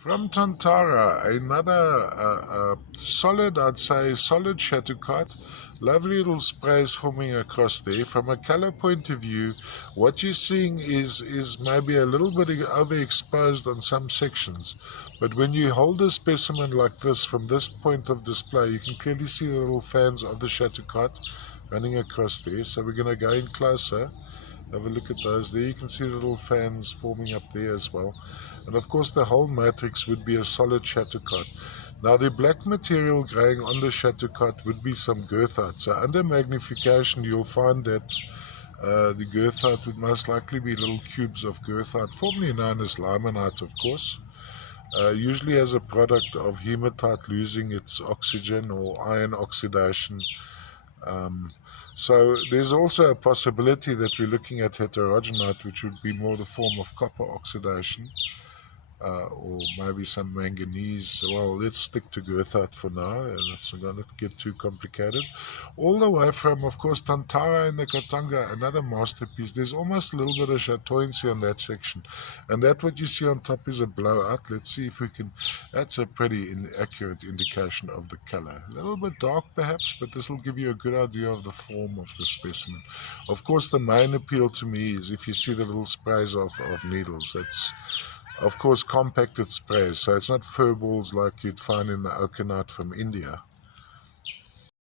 From Tantara, another solid, I'd say, solid Shattukat. Lovely little sprays forming across there. From a color point of view, what you're seeing is maybe a little bit overexposed on some sections. But when you hold a specimen like this from this point of display, you can clearly see the little fans of the Shattukat running across there. So we're going to go in closer. Have a look at those. There you can see the little fans forming up there as well. And of course the whole matrix would be a solid Shattukat. Now the black material growing on the Shattukat would be some girthite. So under magnification you'll find that the girthite would most likely be little cubes of girthite, formerly known as limonite of course. Usually as a product of hematite losing its oxygen or iron oxidation. So there's also a possibility that we're looking at heterogenite, which would be more the form of copper oxidation, or maybe some manganese. Well, let's stick to goethite for now, and it's not going to get too complicated. All the way from, of course, Tantara and the Katanga, another masterpiece. There's almost a little bit of chatoyancy on that section, and that what you see on top is a blowout. Let's see if we can. That's a pretty inaccurate indication of the color. A little bit dark perhaps, but this will give you a good idea of the form of the specimen. Of course, the main appeal to me is if you see the little sprays of needles. That's of course compacted sprays, so it's not fur balls like you'd find in the oakenite from India.